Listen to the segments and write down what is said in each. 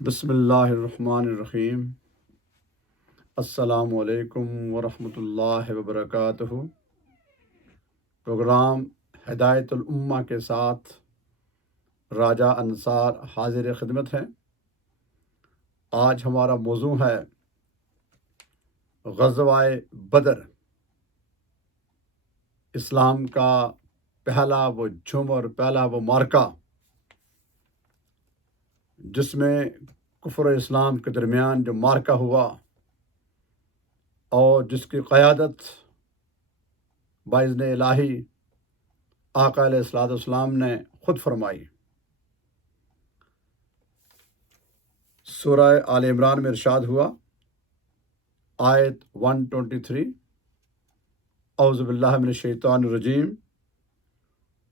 بسم اللہ الرحمن الرحیم۔ السلام علیکم ورحمۃ اللہ وبرکاتہ۔ پروگرام ہدایت الامہ کے ساتھ راجہ انصار حاضر خدمت ہے۔ آج ہمارا موضوع ہے غزوہ بدر، اسلام کا پہلا وہ جھم اور پہلا وہ معرکہ جس میں کفر و اسلام کے درمیان جو معرکہ ہوا اور جس کی قیادت باذن الہی آقا علیہ الصلوۃ والسلام نے خود فرمائی۔ سورہ آل عمران میں ارشاد ہوا، آیت 123، اعوذ باللہ من الشیطان الرجیم،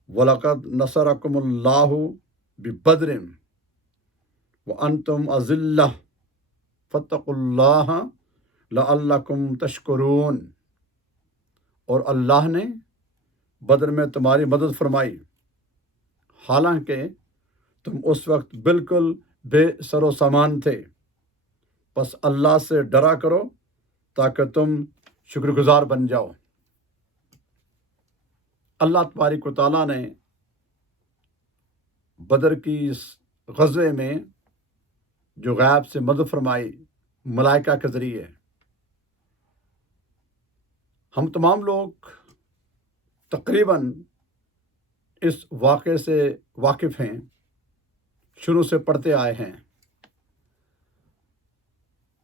وَلَقَدْ نَصَرَكُمُ اللَّهُ بِبَدْرٍ وَأَنْتُمْ أَذِلَّةٌ فَاتَّقُوا اللَّهَ لَعَلَّكُمْ تَشْكُرُونَ، اور اللہ نے بدر میں تمہاری مدد فرمائی حالانکہ تم اس وقت بالکل بے سر و سامان تھے، پس اللہ سے ڈرا کرو تاکہ تم شکر گزار بن جاؤ۔ اللہ تبارک و تعالیٰ نے بدر کی اس غزوے میں جو غیب سے مدد فرمائی ملائکہ کے ذریعے، ہم تمام لوگ تقریباً اس واقعے سے واقف ہیں، شروع سے پڑھتے آئے ہیں،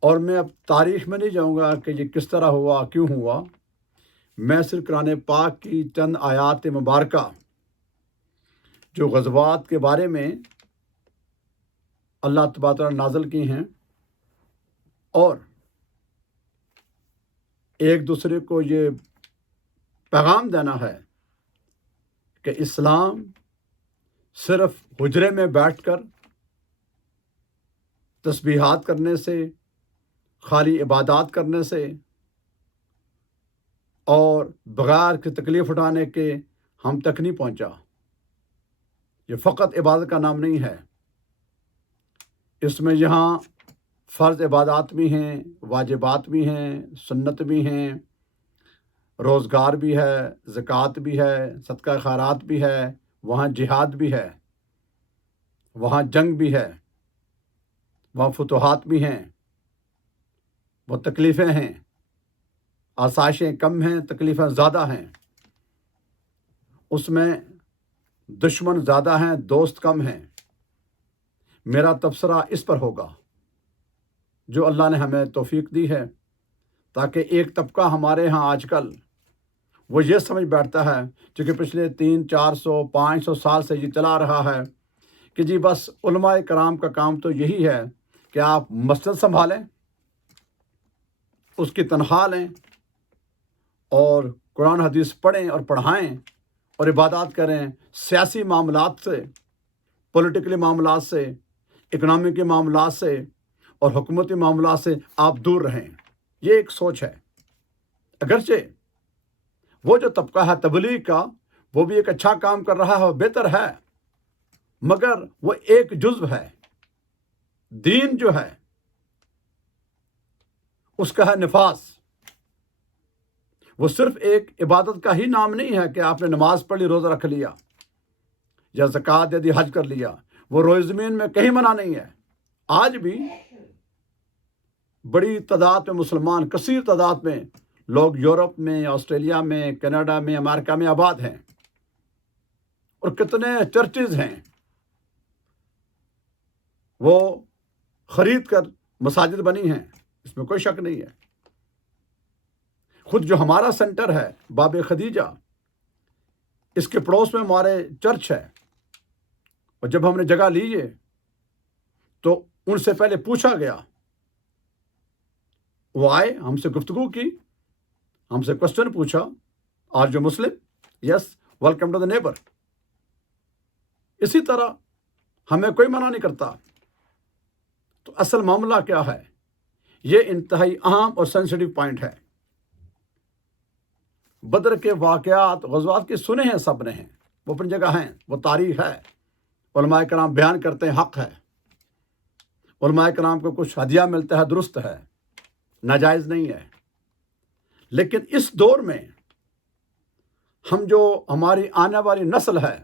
اور میں اب تاریخ میں نہیں جاؤں گا کہ یہ کس طرح ہوا، کیوں ہوا۔ میں صرف قرآن پاک کی چند آیات مبارکہ جو غزوات کے بارے میں اللہ تبارک و تعالیٰ نے نازل کی ہیں اور ایک دوسرے کو یہ پیغام دینا ہے کہ اسلام صرف حجرے میں بیٹھ کر تسبیحات کرنے سے، خالی عبادات کرنے سے اور بغیر کی تکلیف اٹھانے کے ہم تک نہیں پہنچا۔ یہ فقط عبادت کا نام نہیں ہے، اس میں یہاں فرض عبادات بھی ہیں، واجبات بھی ہیں، سنت بھی ہیں، روزگار بھی ہے، زکوٰۃ بھی ہے، صدقہ خیرات بھی ہے، وہاں جہاد بھی ہے، وہاں جنگ بھی ہے، وہاں فتوحات بھی ہیں، وہ تکلیفیں ہیں، آسائشیں کم ہیں، تکلیفیں زیادہ ہیں، اس میں دشمن زیادہ ہیں، دوست کم ہیں۔ میرا تبصرہ اس پر ہوگا جو اللہ نے ہمیں توفیق دی ہے، تاکہ ایک طبقہ ہمارے ہاں آج کل وہ یہ سمجھ بیٹھتا ہے، چونکہ پچھلے 300-400-500 سال سے یہ چلا رہا ہے کہ جی بس علماء کرام کا کام تو یہی ہے کہ آپ مسجد سنبھالیں، اس کی تنخواہ لیں اور قرآن حدیث پڑھیں اور پڑھائیں اور عبادات کریں، سیاسی معاملات سے، پولیٹیکلی معاملات سے، اکنامکی معاملات سے اور حکومتی معاملات سے آپ دور رہیں۔ یہ ایک سوچ ہے۔ اگرچہ وہ جو طبقہ ہے تبلیغ کا، وہ بھی ایک اچھا کام کر رہا ہے، بہتر ہے، مگر وہ ایک جزو ہے۔ دین جو ہے اس کا ہے نفاذ۔ وہ صرف ایک عبادت کا ہی نام نہیں ہے کہ آپ نے نماز پڑھ لی، روزہ رکھ لیا یا زکوٰۃ دے دی، حج کر لیا۔ وہ روئے زمین میں کہیں منع نہیں ہے۔ آج بھی بڑی تعداد میں مسلمان، کثیر تعداد میں لوگ یورپ میں، آسٹریلیا میں، کینیڈا میں، امریکہ میں آباد ہیں، اور کتنے چرچز ہیں وہ خرید کر مساجد بنی ہیں، اس میں کوئی شک نہیں ہے۔ خود جو ہمارا سینٹر ہے باب خدیجہ، اس کے پڑوس میں ہمارے چرچ ہے، اور جب ہم نے جگہ لی ہے تو ان سے پہلے پوچھا گیا، وہ آئے، ہم سے گفتگو کی، ہم سے کوسچن پوچھا، are you Muslim? Yes, welcome to the neighbour. اسی طرح ہمیں کوئی منع نہیں کرتا۔ تو اصل معاملہ کیا ہے؟ یہ انتہائی اہم اور سینسٹیو پوائنٹ ہے۔ بدر کے واقعات، غزوات کے سنے ہیں، سب نے ہیں، وہ اپنی جگہ ہیں، وہ تاریخ ہے، علماء کرام بیان کرتے ہیں، حق ہے، علماء کرام کو کچھ ہدیہ ملتا ہے، درست ہے، ناجائز نہیں ہے، لیکن اس دور میں ہم جو ہماری آنے والی نسل ہے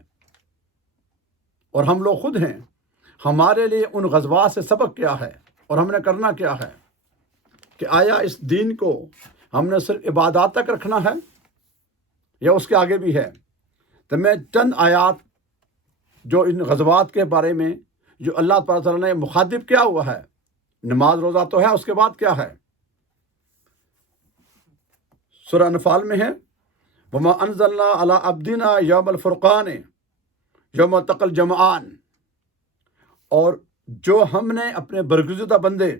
اور ہم لوگ خود ہیں، ہمارے لیے ان غزوات سے سبق کیا ہے اور ہم نے کرنا کیا ہے کہ آیا اس دین کو ہم نے صرف عبادات تک رکھنا ہے یا اس کے آگے بھی ہے؟ تو میں چند آیات جو ان غزوات کے بارے میں جو اللہ تعالیٰ نے مخاطب کیا ہوا ہے، نماز روزہ تو ہے، اس کے بعد کیا ہے؟ سورہ انفال میں ہے وما انزلنا علی عبدنا یوم الفرقان یوم التقى الجمعان، اور جو ہم نے اپنے برگزیدہ بندے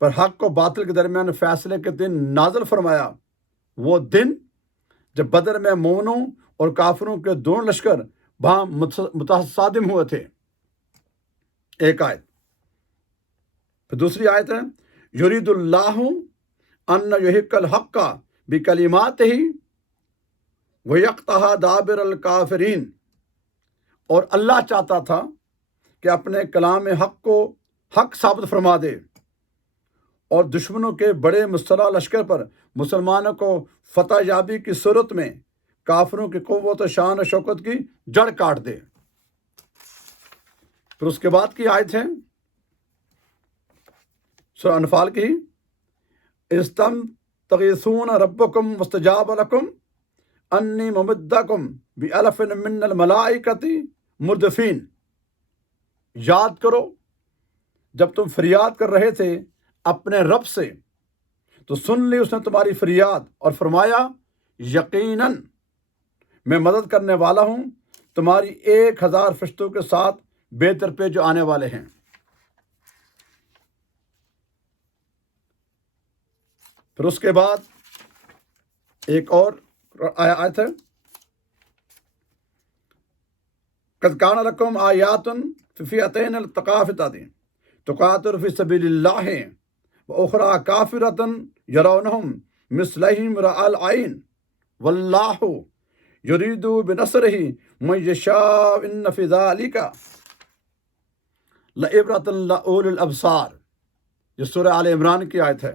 پر حق و باطل کے درمیان فیصلے کے دن نازل فرمایا، وہ دن جب بدر میں مومنوں اور کافروں کے دونوں لشکر وہاں متصادم ہوئے تھے۔ ایک آیت، پھر دوسری آیت ہے یرید اللہ ان یحق الحق بکلماتہ ویقطع دابر الکافرین، اور اللہ چاہتا تھا کہ اپنے کلام حق کو حق ثابت فرما دے اور دشمنوں کے بڑے مسلح لشکر پر مسلمانوں کو فتح یابی کی صورت میں کافروں کی قوت و شان و شوکت کی جڑ کاٹ دے۔ پھر اس کے بعد کی آیت ہے سورہ انفال کی، استغیثون ربکم واستجاب لکم انی ممدکم بألف من الملائکۃ مردفین، یاد کرو جب تم فریاد کر رہے تھے اپنے رب سے تو سن لی اس نے تمہاری فریاد اور فرمایا یقیناً میں مدد کرنے والا ہوں تمہاری 1000 فرشتوں کے ساتھ بے طرفے جو آنے والے ہیں۔ پھر اس کے بعد ایک اور آیت ہے قد کان لکم آیات فی فئتین التقاطعۃ تقاتل فی سبیل اللہ واخری کافرۃ یرونہم مثلہم رأی العین واللہ یرید بنصرہ من یشاء ان فی ذلک لعبرۃ لأولی الابصار، یہ سورہ آل عمران کی آیت ہے۔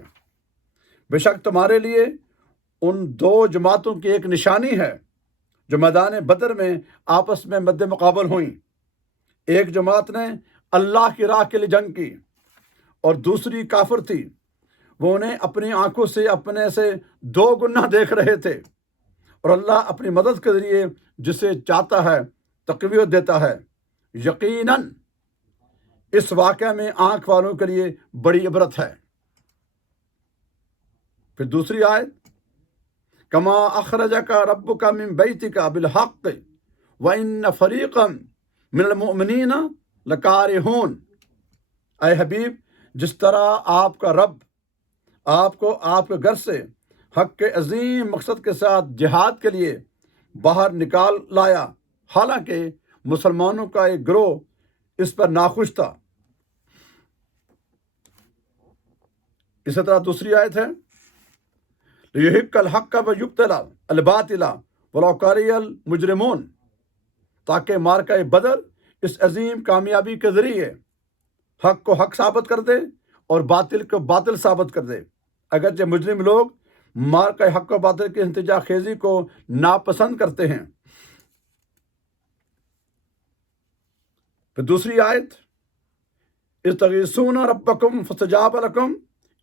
بے شک تمہارے لیے ان دو جماعتوں کی ایک نشانی ہے جو میدان بدر میں آپس میں مد مقابل ہوئیں۔ ایک جماعت نے اللہ کی راہ کے لیے جنگ کی اور دوسری کافر تھی، وہ انہیں اپنی آنکھوں سے اپنے سے 2 گنا دیکھ رہے تھے، اور اللہ اپنی مدد کے ذریعے جسے چاہتا ہے تقویت دیتا ہے۔ یقیناً اس واقعہ میں آنکھ والوں کے لیے بڑی عبرت ہے۔ پھر دوسری آیت کما اخرجک ربک من بیتک بالحق وان فریقا من المؤمنین لکارہون، اے حبیب جس طرح آپ کا رب آپ کو آپ کے گھر سے حق کے عظیم مقصد کے ساتھ جہاد کے لیے باہر نکال لایا، حالانکہ مسلمانوں کا ایک گروہ اس پر ناخوش تھا۔ اسی طرح دوسری آیت ہے لیحق الحق ویبطل الباطل ولو کریہ المجرمون، تاکہ مارکہ بدر اس عظیم کامیابی کے ذریعے حق کو حق ثابت کر دے اور باطل کو باطل ثابت کر دے، اگرچہ مجرم لوگ مارکہ حق و باطل کی انتجا خیزی کو ناپسند کرتے ہیں۔ پھر دوسری آیت استغیثون ربکم فاستجاب لکم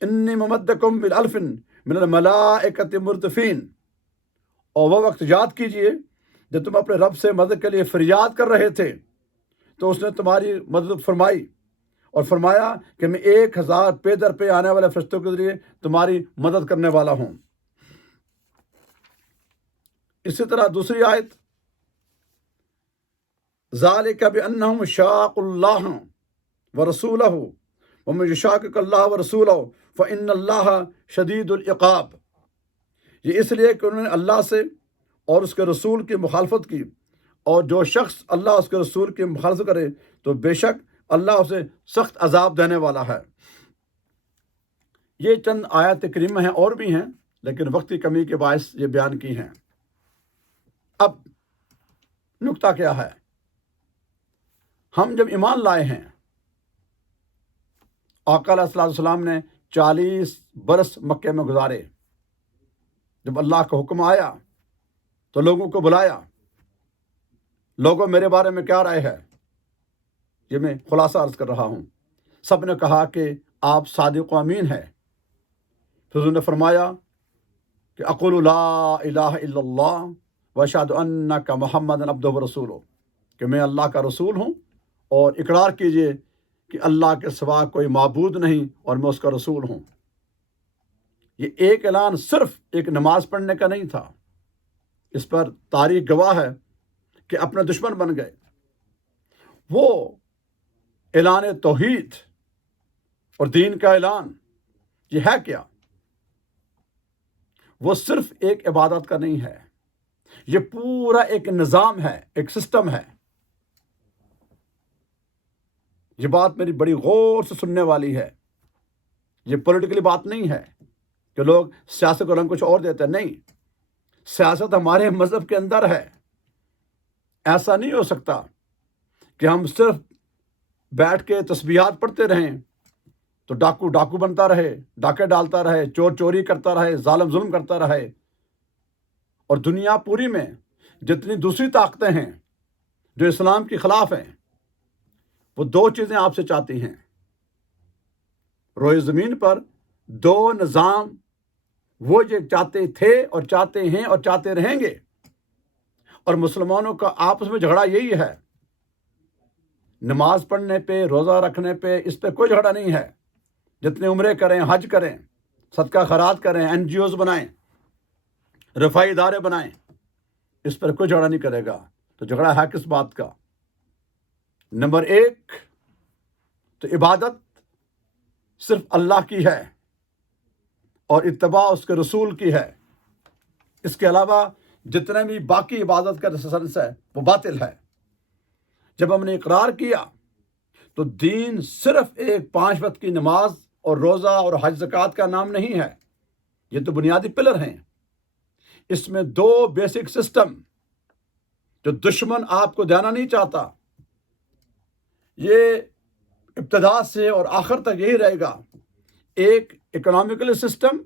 انی ممدکم بالالف من الملائکۃ مردفین، اور وہ وقت یاد کیجئے جب تم اپنے رب سے مدد کے لیے فریاد کر رہے تھے تو اس نے تمہاری مدد فرمائی اور فرمایا کہ میں 1000 پے در پہ آنے والے فرشتوں کے ذریعے تمہاری مدد کرنے والا ہوں۔ اسی طرح دوسری آیت ذالک بانہم شاقوا اللہ ورسولہ ومن یشاقق اللہ ورسولہ فإن اللہ شدید العقاب، یہ اس لیے کہ انہوں نے اللہ سے اور اس کے رسول کی مخالفت کی، اور جو شخص اللہ اور اس کے رسول کی مخالفت کرے تو بے شک اللہ اسے سخت عذاب دینے والا ہے۔ یہ چند آیات کریمہ ہیں، اور بھی ہیں لیکن وقت کی کمی کے باعث یہ بیان کی ہیں۔ اب نکتہ کیا ہے؟ ہم جب ایمان لائے ہیں آقا علیہ السلام نے 40 برس مکے میں گزارے. جب اللہ کا حکم آیا تو لوگوں کو بلایا، لوگوں میرے بارے میں کیا رائے ہے، یہ میں خلاصہ عرض کر رہا ہوں. سب نے کہا کہ آپ صادق و امین ہیں. پھر انہوں نے فرمایا کہ اقول لا الہ الا اللہ واشہد انک محمد عبدہ ورسولہ، کہ میں اللہ کا رسول ہوں، اور اقرار کیجئے کہ اللہ کے سوا کوئی معبود نہیں اور میں اس کا رسول ہوں. یہ ایک اعلان صرف ایک نماز پڑھنے کا نہیں تھا. اس پر تاریخ گواہ ہے کہ اپنے دشمن بن گئے. وہ اعلان توحید اور دین کا اعلان یہ ہے کیا؟ وہ صرف ایک عبادت کا نہیں ہے، یہ پورا ایک نظام ہے، ایک سسٹم ہے. یہ بات میری بڑی غور سے سننے والی ہے. یہ پولیٹیکلی بات نہیں ہے کہ لوگ سیاست کو رنگ کچھ اور دیتے ہیں. نہیں، سیاست ہمارے مذہب کے اندر ہے. ایسا نہیں ہو سکتا کہ ہم صرف بیٹھ کے تسبیحات پڑھتے رہیں تو ڈاکو بنتا رہے، ڈاکے ڈالتا رہے، چور چوری کرتا رہے، ظالم ظلم کرتا رہے، اور دنیا پوری میں جتنی دوسری طاقتیں ہیں جو اسلام کے خلاف ہیں، وہ 2 چیزیں آپ سے چاہتی ہیں. روئے زمین پر 2 نظام وہ یہ چاہتے تھے اور چاہتے ہیں اور چاہتے رہیں گے، اور مسلمانوں کا آپس میں جھگڑا یہی ہے. نماز پڑھنے پہ، روزہ رکھنے پہ، اس پہ کوئی جھگڑا نہیں ہے. جتنے عمرے کریں، حج کریں، صدقہ خیرات کریں، NGOs بنائیں، رفاہی ادارے بنائیں، اس پر کوئی جھگڑا نہیں کرے گا. تو جھگڑا ہے کس بات کا؟ نمبر 1 تو عبادت صرف اللہ کی ہے اور اتباع اس کے رسول کی ہے. اس کے علاوہ جتنے بھی باقی عبادت کا سلسلہ ہے وہ باطل ہے. جب ہم نے اقرار کیا تو دین صرف ایک 5 وقت کی نماز اور روزہ اور حج زکوٰۃ کا نام نہیں ہے. یہ تو بنیادی پلر ہیں. اس میں 2 بیسک سسٹم جو دشمن آپ کو دینا نہیں چاہتا، یہ ابتدا سے اور آخر تک یہی رہے گا. ایک اکنامیکل سسٹم،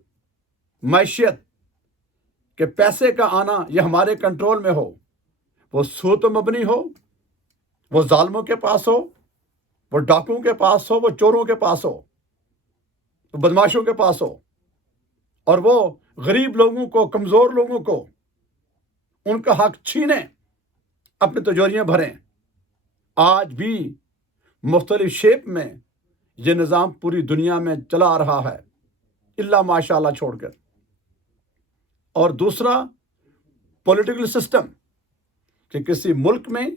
معیشت کہ پیسے کا آنا یہ ہمارے کنٹرول میں ہو، وہ سود پر مبنی ہو، وہ ظالموں کے پاس ہو، وہ ڈاکوؤں کے پاس ہو، وہ چوروں کے پاس ہو، وہ بدماشوں کے پاس ہو، اور وہ غریب لوگوں کو، کمزور لوگوں کو ان کا حق چھینے، اپنی تجوریاں بھریں. آج بھی مختلف شیپ میں یہ نظام پوری دنیا میں چلا آ رہا ہے، اللہ ماشاء اللہ چھوڑ کر. اور دوسرا پولیٹیکل سسٹم کہ کسی ملک میں،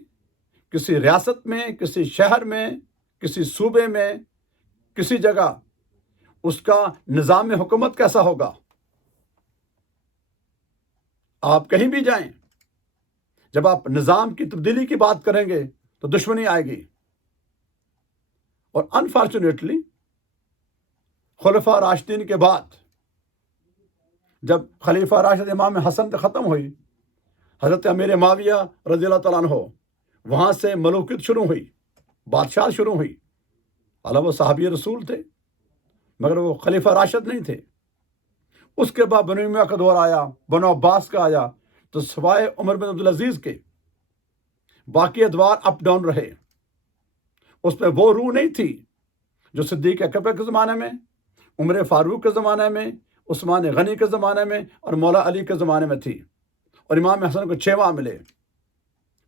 کسی ریاست میں، کسی شہر میں، کسی صوبے میں، کسی جگہ اس کا نظام حکومت کیسا ہوگا. آپ کہیں بھی جائیں، جب آپ نظام کی تبدیلی کی بات کریں گے تو دشمنی آئے گی. اور انفارچونیٹلی خلفاء راشدین کے بعد جب خلیفہ راشد امام حسن تک ختم ہوئی، حضرت امیر معاویہ رضی اللہ تعالیٰ عنہ، وہاں سے ملوکیت شروع ہوئی، بادشاہ شروع ہوئی. حالانکہ وہ صحابی رسول تھے مگر وہ خلیفہ راشد نہیں تھے. اس کے بعد بنو امیہ کا دور آیا، بنو عباس کا آیا، تو سوائے عمر بن عبدالعزیز کے باقی ادوار اپ ڈاؤن رہے. اس میں وہ روح نہیں تھی جو صدیق اکبر کے زمانے میں، عمر فاروق کے زمانے میں، عثمان غنی کے زمانے میں اور مولا علی کے زمانے میں تھی. اور امام حسن کو 6 ماہ ملے.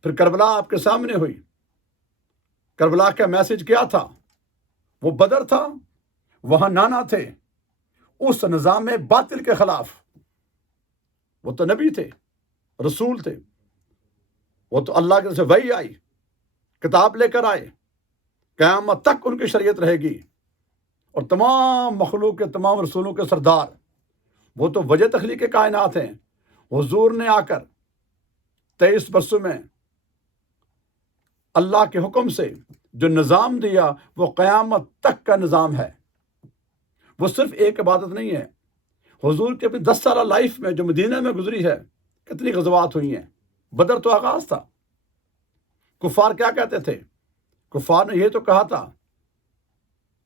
پھر کربلا آپ کے سامنے ہوئی. کربلا کا میسج کیا تھا؟ وہ بدر تھا، وہاں نانا تھے، اس نظام باطل کے خلاف. وہ تو نبی تھے، رسول تھے، وہ تو اللہ کی طرف سے وحی آئی، کتاب لے کر آئے، قیامت تک ان کی شریعت رہے گی. اور تمام مخلوق کے، تمام رسولوں کے سردار، وہ تو وجہ تخلیق کائنات ہیں. حضور نے آ کر 23 برسوں میں اللہ کے حکم سے جو نظام دیا وہ قیامت تک کا نظام ہے. وہ صرف ایک عبادت نہیں ہے. حضور کے اپنی 10 سالہ لائف میں جو مدینہ میں گزری ہے، کتنی غزوات ہوئی ہیں. بدر تو آغاز تھا. کفار کیا کہتے تھے؟ کفار نے یہ تو کہا تھا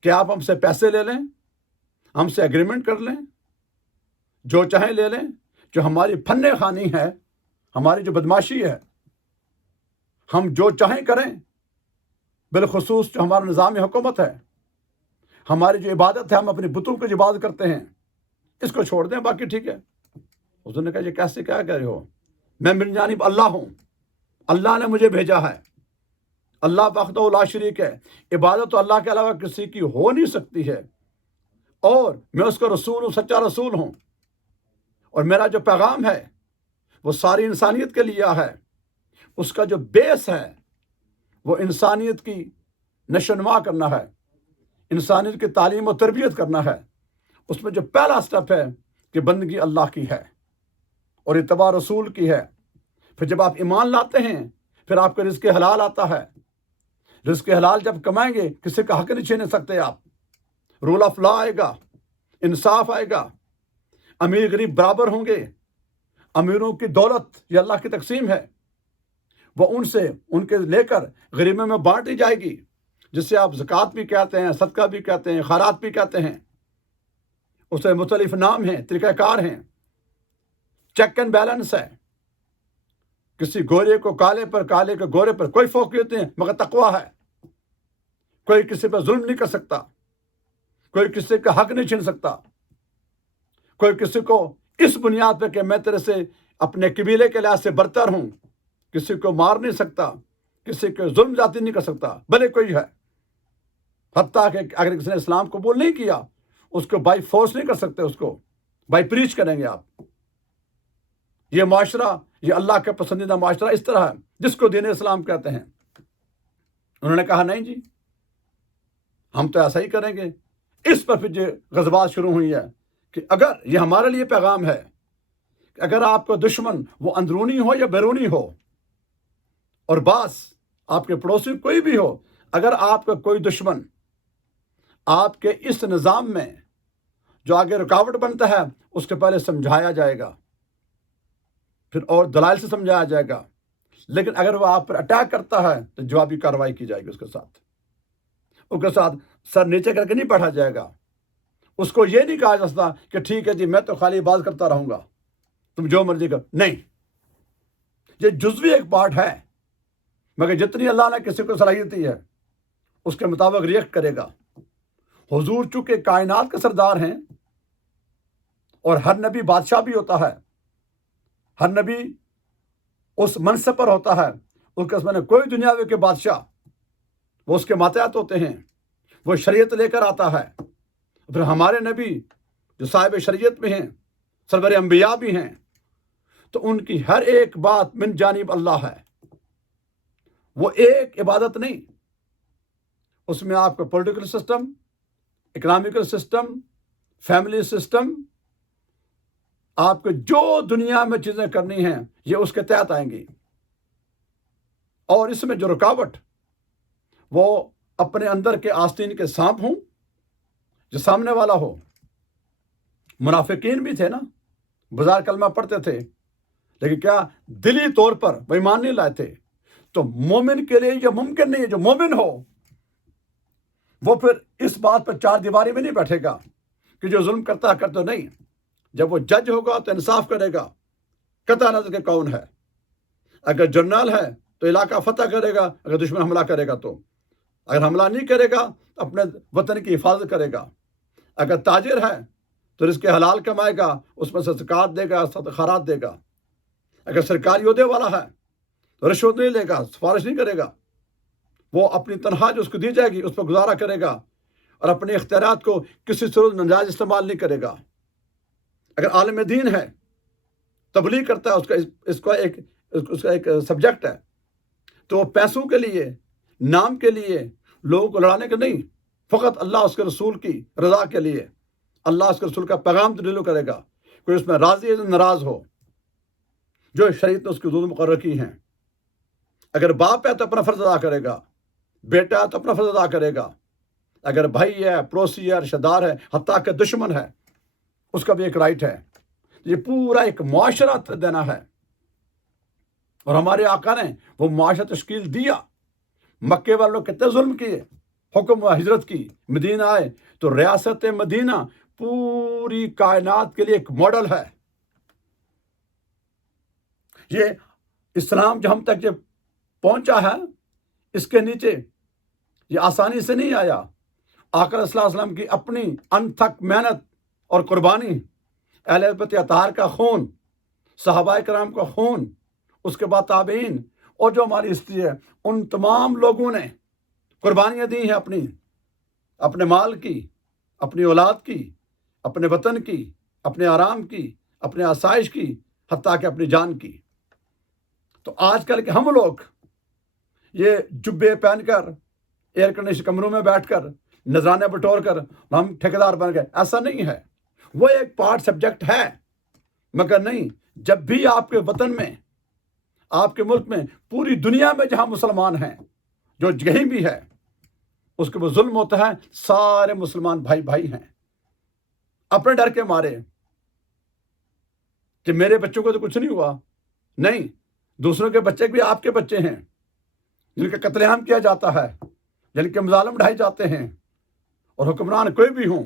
کہ آپ ہم سے پیسے لے لیں، ہم سے ایگریمنٹ کر لیں، جو چاہیں لے لیں، جو ہماری فن خوانی ہے، ہماری جو بدماشی ہے، ہم جو چاہیں کریں، بالخصوص جو ہمارا نظام حکومت ہے، ہماری جو عبادت ہے، ہم اپنی بتوں کو جو عبادت کرتے ہیں، اس کو چھوڑ دیں، باقی ٹھیک ہے۔ حضور نے کہا یہ کیسے کیا کہہ رہے ہو؟ میں من جانب اللہ ہوں، اللہ نے مجھے بھیجا ہے، اللہ وحدہ لا شریک ہے، عبادت تو اللہ کے علاوہ کسی کی ہو نہیں سکتی ہے، اور میں اس کا رسول ہوں، سچا رسول ہوں، اور میرا جو پیغام ہے وہ ساری انسانیت کے لیے ہے۔ اس کا جو بیس ہے وہ انسانیت کی نشو نما کرنا ہے، انسانیت کی تعلیم و تربیت کرنا ہے۔ اس میں جو پہلا سٹیپ ہے کہ بندگی اللہ کی ہے اور اتباع رسول کی ہے۔ پھر جب آپ ایمان لاتے ہیں، پھر آپ کا رزق حلال آتا ہے۔ رزق حلال جب کمائیں گے، کسی کا حق نہیں چھین سکتے آپ۔ رول آف لا آئے گا، انصاف آئے گا، امیر غریب برابر ہوں گے۔ امیروں کی دولت یہ اللہ کی تقسیم ہے، وہ ان کے لے کر غریبوں میں بانٹی جائے گی، جسے آپ زکوٰۃ بھی کہتے ہیں، صدقہ بھی کہتے ہیں، خیرات بھی کہتے ہیں۔ اسے مختلف نام ہیں، طریقہ کار ہیں، چیک اینڈ بیلنس ہے۔ کسی گورے کو کالے پر، کالے کو گورے پر کوئی فوقیت نہیں مگر تقویٰ ہے۔ کوئی کسی پر ظلم نہیں کر سکتا، کوئی کسی کا حق نہیں چھین سکتا، کوئی کسی کو اس بنیاد پہ کہ میں تیرے سے اپنے قبیلے کے لحاظ سے برتر ہوں، کسی کو مار نہیں سکتا، کسی کو ظلم زیادتی نہیں کر سکتا، بھلے کوئی ہے۔ حتیٰ کہ اگر کسی نے اسلام قبول نہیں کیا، اس کو بائی فورس نہیں کر سکتے، اس کو بائی پریچ کریں گے آپ۔ یہ معاشرہ، یہ اللہ کا پسندیدہ معاشرہ اس طرح ہے جس کو دین اسلام کہتے ہیں۔ انہوں نے کہا نہیں جی، ہم تو ایسا ہی کریں گے۔ اس پر پھر یہ غزوات شروع ہوئی ہے کہ اگر یہ ہمارے لیے پیغام ہے کہ اگر آپ کا دشمن وہ اندرونی ہو یا بیرونی ہو، اور بعض آپ کے پڑوسی کوئی بھی ہو، اگر آپ کا کوئی دشمن آپ کے اس نظام میں جو آگے رکاوٹ بنتا ہے، اس کے پہلے سمجھایا جائے گا، پھر اور دلائل سے سمجھایا جائے گا۔ لیکن اگر وہ آپ پر اٹیک کرتا ہے تو جوابی کارروائی کی جائے گی، اس کے ساتھ سر نیچے کر کے نہیں بیٹھا جائے گا۔ اس کو یہ نہیں کہا جا سکتا کہ ٹھیک ہے جی میں تو خالی بات کرتا رہوں گا، تم جو مرضی کر، نہیں۔ یہ جزوی ایک پارٹ ہے، مگر جتنی اللہ نے کسی کو صلاحیت دی ہے اس کے مطابق ریئیکٹ کرے گا۔ حضور چونکہ کائنات کے سردار ہیں، اور ہر نبی بادشاہ بھی ہوتا ہے، ہر نبی اس منصب پر ہوتا ہے، اس کے میں کوئی دنیاوی کے بادشاہ وہ اس کے ماتحت ہوتے ہیں، وہ شریعت لے کر آتا ہے۔ پھر ہمارے نبی جو صاحب شریعت میں ہیں، سرور انبیاء بھی ہیں، تو ان کی ہر ایک بات من جانب اللہ ہے۔ وہ ایک عبادت نہیں، اس میں آپ کا political system, economical system, family system, آپ کو جو دنیا میں چیزیں کرنی ہیں یہ اس کے تحت آئیں گی۔ اور اس میں جو رکاوٹ وہ اپنے اندر کے آستین کے سانپ ہوں، جو سامنے والا ہو۔ منافقین بھی تھے نا، بظاہر کلمہ پڑھتے تھے، لیکن کیا دلی طور پر وہ ایمان نہیں لائے تھے۔ تو مومن کے لیے یہ ممکن نہیں ہے، جو مومن ہو وہ پھر اس بات پر چار دیواری میں نہیں بیٹھے گا کہ جو ظلم کرتا ہے کرتا نہیں۔ جب وہ جج ہوگا تو انصاف کرے گا، قطع نظر کے کون ہے۔ اگر جرنل ہے تو علاقہ فتح کرے گا، اگر دشمن حملہ کرے گا تو، اگر حملہ نہیں کرے گا تو اپنے وطن کی حفاظت کرے گا۔ اگر تاجر ہے تو رزق حلال کمائے گا، اس میں سے زکوٰۃ دے گا، خیرات دے گا۔ اگر سرکاری عہدے والا ہے تو رشوت نہیں لے گا، سفارش نہیں کرے گا، وہ اپنی تنخواہ جو اس کو دی جائے گی اس پر گزارا کرے گا، اور اپنے اختیارات کو کسی صورت ناجائز استعمال نہیں کرے گا۔ اگر عالم دین ہے، تبلیغ کرتا ہے، اس کا ایک سبجیکٹ ہے، تو وہ پیسوں کے لیے، نام کے لیے، لوگوں کو لڑانے کے نہیں، فقط اللہ اس کے رسول کی رضا کے لیے، اللہ اس کے رسول کا پیغام ڈلیور کرے گا۔ کوئی اس میں راضی ہے ناراض ہو، جو شریعت نے اس کی حدود مقرر کی ہیں۔ اگر باپ ہے تو اپنا فرض ادا کرے گا، بیٹا ہے تو اپنا فرض ادا کرے گا، اگر بھائی ہے، پڑوسی ہے، رشتہ دار ہے، حتیٰ کہ دشمن ہے، اس کا بھی ایک رائٹ ہے۔ یہ پورا ایک معاشرہ دینا ہے، اور ہمارے آقا نے وہ معاشرہ تشکیل دیا۔ مکے والوں کتنے ظلم کیے، حکم و ہجرت کی، مدینہ آئے، تو ریاست مدینہ پوری کائنات کے لیے ایک ماڈل ہے۔ یہ اسلام جو ہم تک جو پہنچا ہے، اس کے نیچے یہ آسانی سے نہیں آیا۔ آقا صلی اللہ علیہ وسلم کی اپنی انتھک محنت اور قربانی، اہل بیت اطہار کا خون، صحابہ کرام کا خون، اس کے بعد تابعین، اور جو ہماری ہسٹری ہے، ان تمام لوگوں نے قربانیاں دی ہیں، اپنے مال کی، اپنی اولاد کی، اپنے وطن کی، اپنے آرام کی، اپنے آسائش کی، حتیٰ کہ اپنی جان کی۔ تو آج کل کے ہم لوگ یہ جبے پہن کر، ایئر کنڈیشن کمروں میں بیٹھ کر، نذرانے بٹور کر ہم ٹھیکیدار بن گئے، ایسا نہیں ہے۔ وہ ایک پارٹ سبجیکٹ ہے، مگر نہیں، جب بھی آپ کے وطن میں، آپ کے ملک میں، پوری دنیا میں جہاں مسلمان ہیں، جو کہیں بھی ہے، اس کے وہ ظلم ہوتا ہے، سارے مسلمان بھائی بھائی ہیں۔ اپنے ڈر کے مارے کہ میرے بچوں کو تو کچھ نہیں ہوا، نہیں، دوسروں کے بچے بھی آپ کے بچے ہیں، جن کا قتل عام کیا جاتا ہے، جن کے مظالم ڈھائے جاتے ہیں، اور حکمران کوئی بھی ہوں،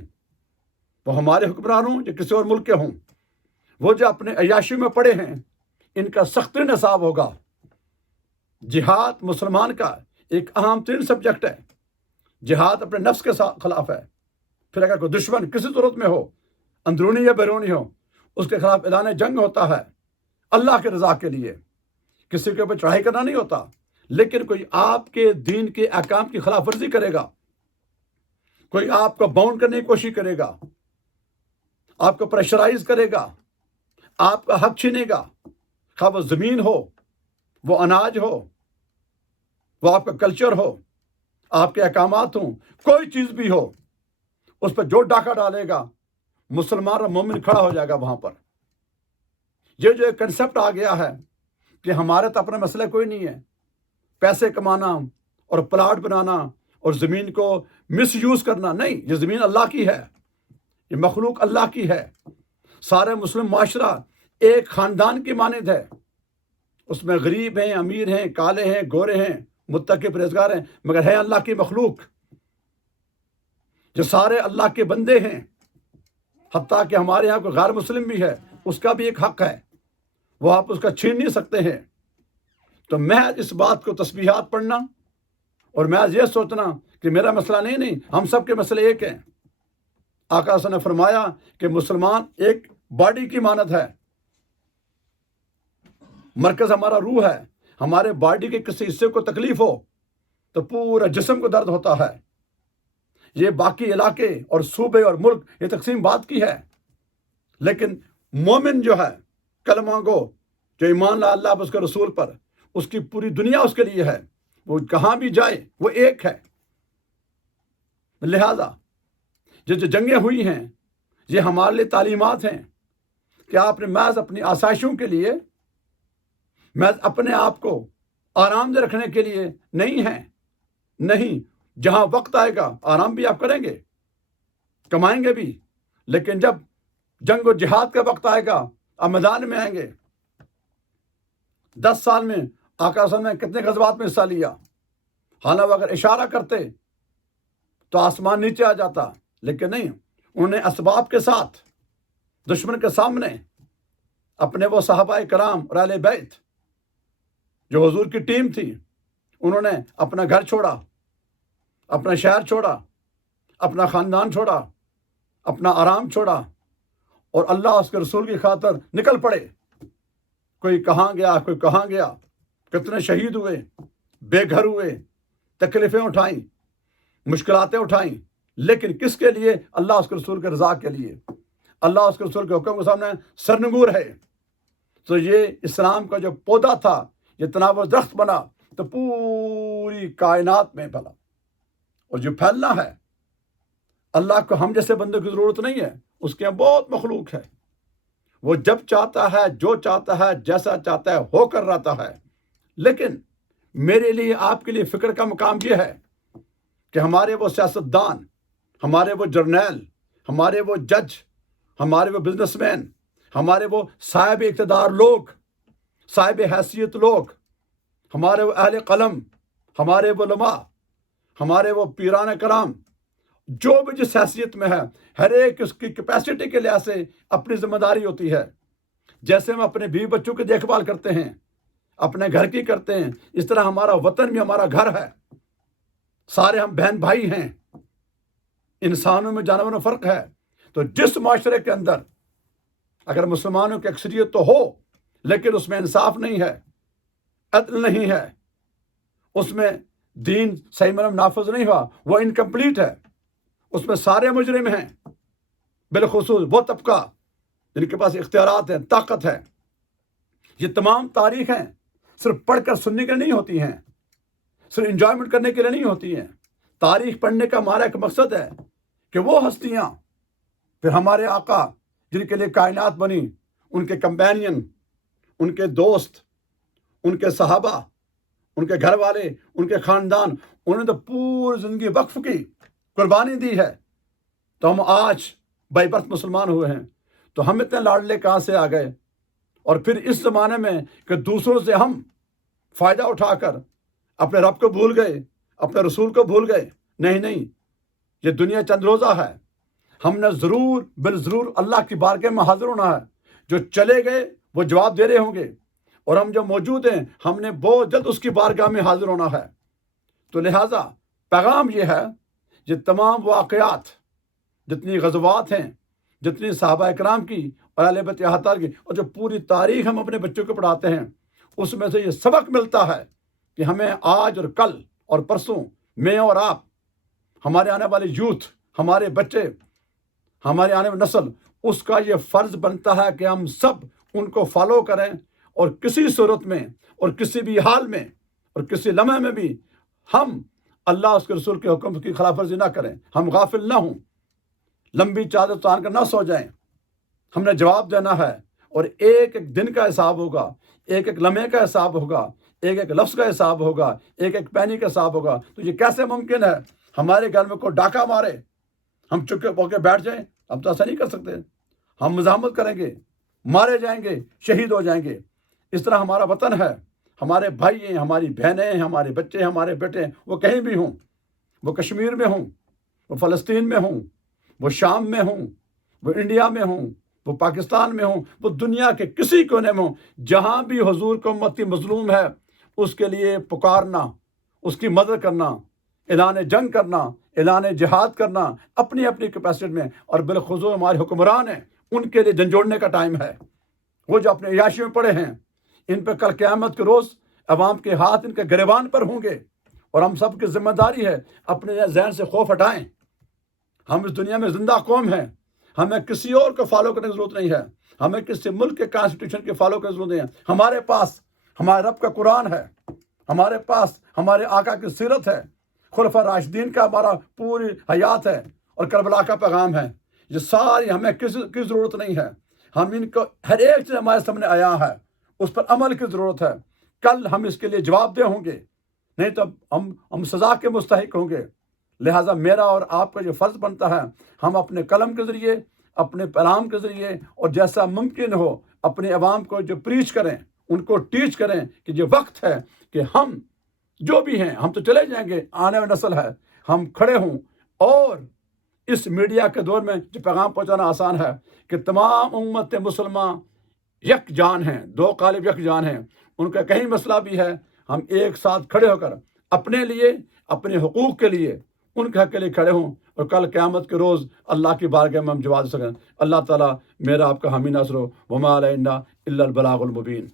وہ ہمارے حکمران ہوں یا کسی اور ملک کے ہوں، وہ جو اپنے عیاشی میں پڑے ہیں، ان کا سخت ترین حساب ہوگا۔ جہاد مسلمان کا ایک اہم ترین سبجیکٹ ہے۔ جہاد اپنے نفس کے خلاف ہے۔ پھر اگر کوئی دشمن کسی صورت میں ہو، اندرونی یا بیرونی ہو، اس کے خلاف اعلان جنگ ہوتا ہے، اللہ کے رضا کے لیے۔ کسی کے اوپر چڑھائی کرنا نہیں ہوتا، لیکن کوئی آپ کے دین کے احکام کی خلاف ورزی کرے گا، کوئی آپ کو باؤنڈ کرنے کی کوشش کرے گا، آپ کو پریشرائز کرے گا، آپ کا حق چھینے گا، خواہ وہ زمین ہو، وہ اناج ہو، وہ آپ کا کلچر ہو، آپ کے احکامات ہوں، کوئی چیز بھی ہو، اس پر جو ڈاکہ ڈالے گا، مسلمان اور مومن کھڑا ہو جائے گا وہاں پر۔ یہ جو ایک کنسپٹ آ گیا ہے کہ ہمارے تو اپنا مسئلہ کوئی نہیں ہے، پیسے کمانا اور پلاٹ بنانا اور زمین کو مس یوز کرنا، نہیں، یہ زمین اللہ کی ہے، یہ مخلوق اللہ کی ہے۔ سارے مسلم معاشرہ ایک خاندان کی مانند ہے، اس میں غریب ہیں، امیر ہیں، کالے ہیں، گورے ہیں، متقی پرہیزگار ہیں، مگر ہے اللہ کی مخلوق، جو سارے اللہ کے بندے ہیں۔ حتیٰ کہ ہمارے یہاں کوئی غیر مسلم بھی ہے، اس کا بھی ایک حق ہے، وہ آپ اس کا چھین نہیں سکتے ہیں۔ تو محض اس بات کو تسبیحات پڑھنا اور محض یہ سوچنا کہ میرا مسئلہ نہیں، ہم سب کے مسئلے ایک ہیں۔ آقا صلی اللہ علیہ وسلم نے فرمایا کہ مسلمان ایک باڈی کی مانند ہے، مرکز ہمارا روح ہے۔ ہمارے باڈی کے کسی حصے کو تکلیف ہو تو پورا جسم کو درد ہوتا ہے۔ یہ باقی علاقے اور صوبے اور ملک، یہ تقسیم بات کی ہے، لیکن مومن جو ہے، کلمہ گو، جو ایمان لا اللہ پر، اس کے رسول پر، اس کی پوری دنیا اس کے لیے ہے، وہ کہاں بھی جائے وہ ایک ہے۔ لہذا جو جنگیں ہوئی ہیں، یہ ہمارے لیے تعلیمات ہیں کہ آپ نے محض اپنی آسائشوں کے لیے، محض اپنے آپ کو آرام دہ رکھنے کے لیے نہیں ہیں، نہیں، جہاں وقت آئے گا آرام بھی آپ کریں گے، کمائیں گے بھی، لیکن جب جنگ و جہاد کا وقت آئے گا آپ میدان میں آئیں گے۔ 10 سال میں آقا صلی اللہ علیہ وسلم نے کتنے غزوات میں حصہ لیا، حالانکہ وہ اگر اشارہ کرتے تو آسمان نیچے آ جاتا، لیکن نہیں، انہوں نے اسباب کے ساتھ دشمن کے سامنے اپنے وہ صحابہ کرام اور اہل بیت جو حضور کی ٹیم تھی، انہوں نے اپنا گھر چھوڑا، اپنا شہر چھوڑا، اپنا خاندان چھوڑا، اپنا آرام چھوڑا، اور اللہ اس کے رسول کی خاطر نکل پڑے۔ کوئی کہاں گیا، کوئی کہاں گیا، کتنے شہید ہوئے، بے گھر ہوئے، تکلیفیں اٹھائیں، مشکلاتیں اٹھائیں، لیکن کس کے لیے؟ اللہ اس کے رسول کے رضا کے لیے۔ اللہ اس کے رسول کے حکم کے سامنے سرنگور ہے۔ تو یہ اسلام کا جو پودا تھا، یہ تناور درخت بنا تو پوری کائنات میں پھیلا، اور جو پھیلنا ہے، اللہ کو ہم جیسے بندے کی ضرورت نہیں ہے، اس کے یہاں بہت مخلوق ہے، وہ جب چاہتا ہے، جو چاہتا ہے، جیسا چاہتا ہے ہو کر رہتا ہے۔ لیکن میرے لیے، آپ کے لیے فکر کا مقام یہ ہے کہ ہمارے وہ سیاستدان، ہمارے وہ جرنیل، ہمارے وہ جج، ہمارے وہ بزنس مین، ہمارے وہ صاحب اقتدار لوگ، صاحب حیثیت لوگ، ہمارے وہ اہل قلم، ہمارے وہ علماء، ہمارے وہ پیران کرام جو بھی جس حیثیت میں ہے، ہر ایک اس کی کیپیسٹی کے لحاظ سے اپنی ذمہ داری ہوتی ہے۔ جیسے ہم اپنے بیوی بچوں کی دیکھ بھال کرتے ہیں، اپنے گھر کی کرتے ہیں، اس طرح ہمارا وطن بھی ہمارا گھر ہے۔ سارے ہم بہن بھائی ہیں، انسانوں میں جانوروں میں فرق ہے۔ تو جس معاشرے کے اندر اگر مسلمانوں کی اکثریت تو ہو لیکن اس میں انصاف نہیں ہے، عدل نہیں ہے، اس میں دین صحیح معنی میں نافذ نہیں ہوا، وہ انکمپلیٹ ہے، اس میں سارے مجرم ہیں، بالخصوص وہ طبقہ جن کے پاس اختیارات ہیں، طاقت ہے۔ یہ تمام تاریخیں صرف پڑھ کر سننے کے لیے نہیں ہوتی ہیں، صرف انجوائمنٹ کرنے کے لیے نہیں ہوتی ہیں۔ تاریخ پڑھنے کا ہمارا ایک مقصد ہے کہ وہ ہستیاں پھر ہمارے آقا جن کے لیے کائنات بنی، ان کے کمپینین، ان کے دوست، ان کے صحابہ، ان کے گھر والے، ان کے خاندان، انہوں نے تو پوری زندگی وقف کی، قربانی دی ہے، تو ہم آج بائی برتھ مسلمان ہوئے ہیں۔ تو ہم اتنے لاڈلے کہاں سے آ گئے؟ اور پھر اس زمانے میں کہ دوسروں سے ہم فائدہ اٹھا کر اپنے رب کو بھول گئے، اپنے رسول کو بھول گئے۔ نہیں، یہ دنیا چند روزہ ہے، ہم نے ضرور بالضرور اللہ کی بارگاہ میں حاضر ہونا ہے۔ جو چلے گئے وہ جواب دے رہے ہوں گے، اور ہم جو موجود ہیں ہم نے بہت جلد اس کی بارگاہ میں حاضر ہونا ہے۔ تو لہٰذا پیغام یہ ہے، یہ تمام واقعات، جتنی غزوات ہیں، جتنی صحابہ اکرام کی اور اہل بیت اطہار کی، اور جو پوری تاریخ ہم اپنے بچوں کو پڑھاتے ہیں، اس میں سے یہ سبق ملتا ہے کہ ہمیں آج اور کل اور پرسوں، میں اور آپ، ہمارے آنے والے یوتھ، ہمارے بچے، ہمارے آنے والی نسل، اس کا یہ فرض بنتا ہے کہ ہم سب ان کو فالو کریں، اور کسی صورت میں اور کسی بھی حال میں اور کسی لمحے میں بھی ہم اللہ اس کے رسول کے حکم کی خلاف ورزی نہ کریں، ہم غافل نہ ہوں، لمبی چادر تان کر نہ سو جائیں۔ ہم نے جواب دینا ہے، اور ایک ایک دن کا حساب ہوگا، ایک ایک لمحے کا حساب ہوگا، ایک ایک لفظ کا حساب ہوگا، ایک ایک پینی کا حساب ہوگا۔ تو یہ کیسے ممکن ہے ہمارے گھر میں کوئی ڈاکہ مارے ہم چکے ہو کے بیٹھ جائیں؟ ہم تو ایسا نہیں کر سکتے، ہم مزاحمت کریں گے، مارے جائیں گے، شہید ہو جائیں گے۔ اس طرح ہمارا وطن ہے، ہمارے بھائی ہیں، ہماری بہنیں ہیں، ہمارے بچے، ہمارے بیٹے ہیں، وہ کہیں بھی ہوں، وہ کشمیر میں ہوں، وہ فلسطین میں ہوں، وہ شام میں ہوں، وہ انڈیا میں ہوں، وہ پاکستان میں ہوں، وہ دنیا کے کسی کونے میں ہوں، جہاں بھی حضور کی امتی مظلوم ہے، اس کے لیے پکارنا، اس کی مدد کرنا، اعلان جنگ کرنا، اعلان جہاد کرنا اپنی اپنی کیپیسٹی میں، اور بالخصوص ہمارے حکمران ہیں ان کے لیے جھنجھوڑنے کا ٹائم ہے۔ وہ جو اپنے عیاشی میں پڑے ہیں، ان پہ کل قیامت کے روز عوام کے ہاتھ ان کے گریبان پر ہوں گے، اور ہم سب کی ذمہ داری ہے اپنے ذہن سے خوف ہٹائیں۔ ہم اس دنیا میں زندہ قوم ہیں، ہمیں کسی اور کو فالو کرنے کی ضرورت نہیں ہے، ہمیں کسی ملک کے کانسٹیٹیوشن کے فالو کرنے کی ضرورت نہیں ہے۔ ہمارے پاس ہمارے رب کا قرآن ہے، ہمارے پاس ہمارے آقا کی سیرت ہے، خلفاء راشدین کا ہمارا پوری حیات ہے، اور کربلا کا پیغام ہے۔ یہ ساری ہمیں کسی ضرورت نہیں ہے، ہم ان کو ہر ایک چیز ہمارے سامنے آیا ہے، اس پر عمل کی ضرورت ہے۔ کل ہم اس کے لیے جواب دہ ہوں گے، نہیں تو ہم سزا کے مستحق ہوں گے۔ لہٰذا میرا اور آپ کا جو فرض بنتا ہے، ہم اپنے قلم کے ذریعے، اپنے پیغام کے ذریعے، اور جیسا ممکن ہو اپنے عوام کو جو پریچ کریں، ان کو ٹیچ کریں کہ یہ وقت ہے کہ ہم جو بھی ہیں، ہم تو چلے جائیں گے، آنے والی نسل ہے، ہم کھڑے ہوں۔ اور اس میڈیا کے دور میں جو پیغام پہنچانا آسان ہے کہ تمام امت مسلمان یک جان ہیں، دو قالب یک جان ہیں، ان کا کہیں مسئلہ بھی ہے، ہم ایک ساتھ کھڑے ہو کر اپنے لیے، اپنے حقوق کے لیے، ان کے حق کے لیے کھڑے ہوں، اور کل قیامت کے روز اللہ کی بارگاہ میں ہم جواب دے سکیں۔ اللہ تعالیٰ میرا آپ کا حامی ناصر ہو۔ وما علینا الا البلاغ المبین۔